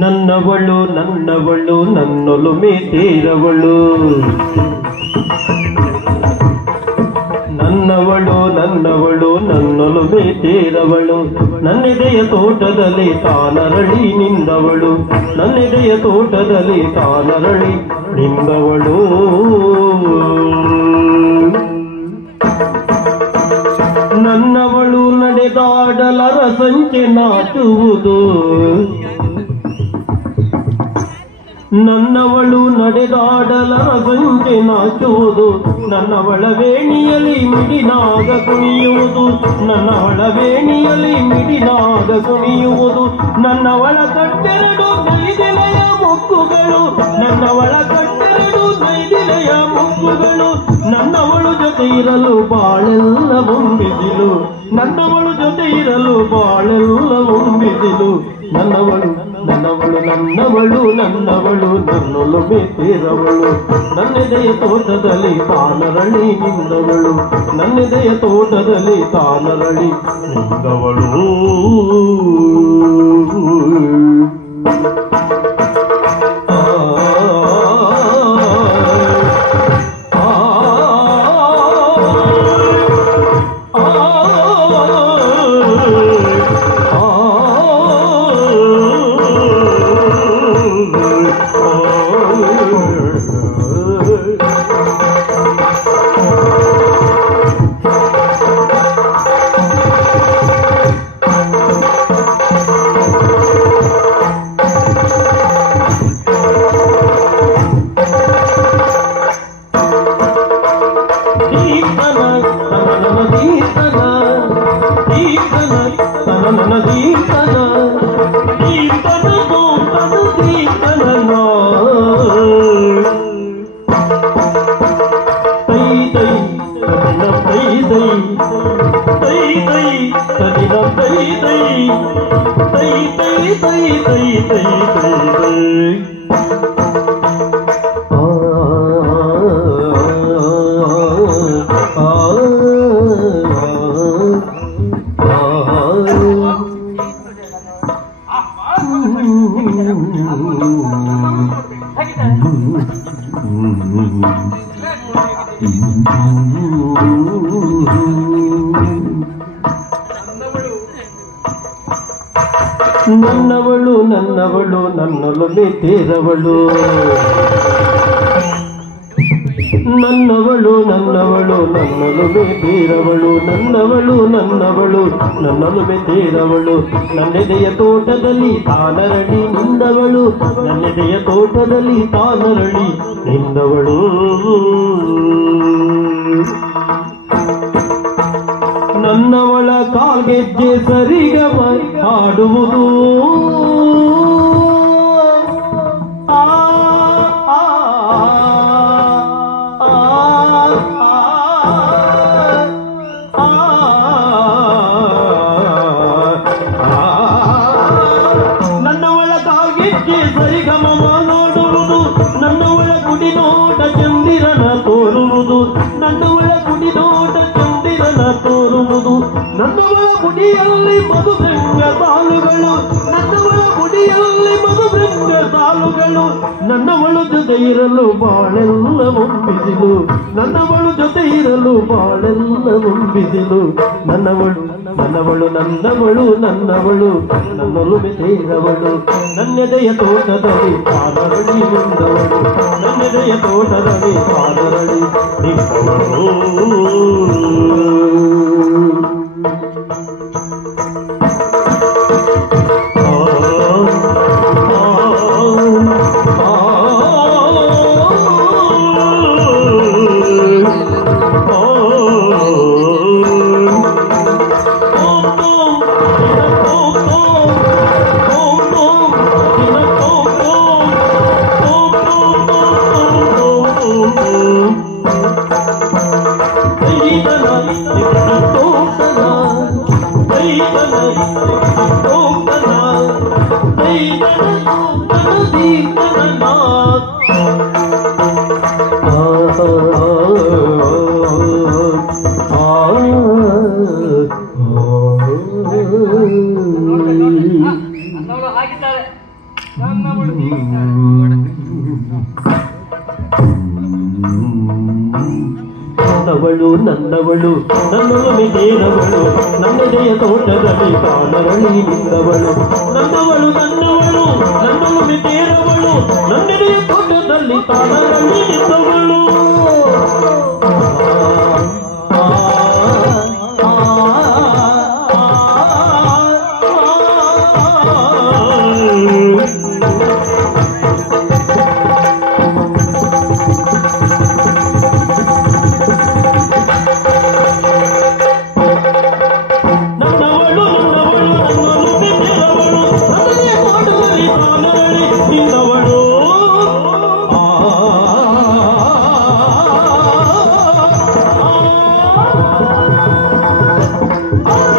ನನ್ನವಳು ನನ್ನವಳು ನನ್ನೊಲುಮೆ ತೀರವಳು, ನನ್ನವಳು ನನ್ನವಳು ನನ್ನೊಲುಮೆ ತೀರವಳು, ನನ್ನೆದೆಯ ತೋಟದಲ್ಲಿ ತಾನರಳಿ ನಿಂದವಳು, ನನ್ನೆದೆಯ ತೋಟದಲ್ಲಿ ತಾನರಳಿ ನಿಂದವಳು. ನನ್ನವಳು ನಡೆದಾಡಲರ ಸಂಚೆ ನಾಚುವುದು, ನನ್ನವಳು ನಡೆದಾಡಲರ ಸಂಚೆ ನಾಚುವುದು, ನನ್ನವಳ ವೇಣಿಯಲ್ಲಿ ಮಿಡಿನಾಗ ಕುಣಿಯುವುದು, ನನ್ನವಳ ವೇಣಿಯಲ್ಲಿ ಮಿಡಿನಾಗ ಕುಣಿಯುವುದು, ನನ್ನವಳ ಕಟ್ಟೆರಡು ನೈದಿಲೆಯ ಮೊಕ್ಕುಗಳು, ನನ್ನವಳ ಕಟ್ಟೆರಡು ನೈದಿಲೆಯ ಮೊಕ್ಕುಗಳು, ನನ್ನವಳು ಜೊತೆ ಇರಲು ಬಾಳೆಲ್ಲ ಮುಂಬಿಸಿಲು, ನನ್ನವಳು ಜೊತೆ ಇರಲು ಬಾಳೆಲ್ಲ ಮುಂಬಿಸಿಲು, ನನ್ನವಳು ನನ್ನವಳು ನನ್ನವಳು ನನ್ನವಳು ನನ್ನೊಲುಮೆ ತೀರವಳು, ನನ್ನೆದೆಯ ತೋಟದಲ್ಲಿ ತಾನರಳಿ ನಿಂದವಳು, ನನ್ನೆದೆಯ ತೋಟದಲ್ಲಿ ತಾನರಳಿ ನಿಂದವಳು. ನನ್ನವಳು ನನ್ನವಳು ನನ್ನೊಲುಮೆ ತೀರವಳು, ನನ್ನವಳು ನನ್ನವಳು ನನ್ನೊಲುಮೆ ತೀರವಳು, ನನ್ನವಳು ನನ್ನವಳು ನನ್ನೊಲುಮೆ ತೀರವಳು, ನನ್ನೆದೆಯ ತೋಟದಲ್ಲಿ ತಾನರಳಿ ನಿಂದವಳು, ನನ್ನೆದೆಯ ತೋಟದಲ್ಲಿ ತಾನರಳಿ ನಿಂದವಳು. ನನ್ನವಳ ಕಾಲ್ಗೆಜ್ಜೆ ಸರಿಗಮ ಹಾಡುವುದು, ನನ್ನವಳ ಕಾಲ್ಗೆಜ್ಜೆ ಸರಿಗಮ ನೋಡುವುದು, ನನ್ನವಳ ಗುಡಿ ನೋಟ ಚಂದಿರನ ತೋರುವುದು, ನನ್ನವಳ ಗುಡಿ ನೋಟ ಚಂದಿರನ ತೋರುವುದು, ನನ್ನವಳ ಗುಡಿಯಲ್ಲಿ ಮಧುಬೃಂಗ ಸಾಲುಗಳು, ನನ್ನವಳ ಗುಡಿಯಲ್ಲಿ ಮಧುಬೃಂಗ ಸಾಲುಗಳು, ನನ್ನವಳು ಜೊತೆ ಇರಲು ಬಾಳೆಲ್ಲ ಮುಂಬಿಸಿಲು, ನನ್ನವಳು ಜೊತೆ ಇರಲು ಬಾಳೆಲ್ಲ ಮುಂಬಿಸಿಲು, ನನ್ನವಳು ನನ್ನವಳು ನನ್ನವಳು ನನ್ನವಳು ನನ್ನೊಲುಮೆ ತೀರವಳು, ನನ್ನೆದೆಯ ತೋಟದಲ್ಲಿ ತಾನರಳಿ ನಿಂದವಳು, ನನ್ನೆದೆಯ ತೋಟದಲ್ಲಿ ತಾನರಳಿ ನಿಂದವಳು. Oh ನನ್ನವಳು ನನ್ನೊಲುಮೆ ತೇರವಳು ನನ್ನದೆಯ ತೋಟದಲ್ಲಿ ಕಾಣರಳಿ ನಿಂದವಳು ನನ್ನವಳು ನನ್ನವಳು ನನ್ನೊಲುಮೆ ತೇರವಳು ನನ್ನದೆಯ ತೋಟದಲ್ಲಿ ಕಾಣರಳಿ ನಿಂದವಳು Oh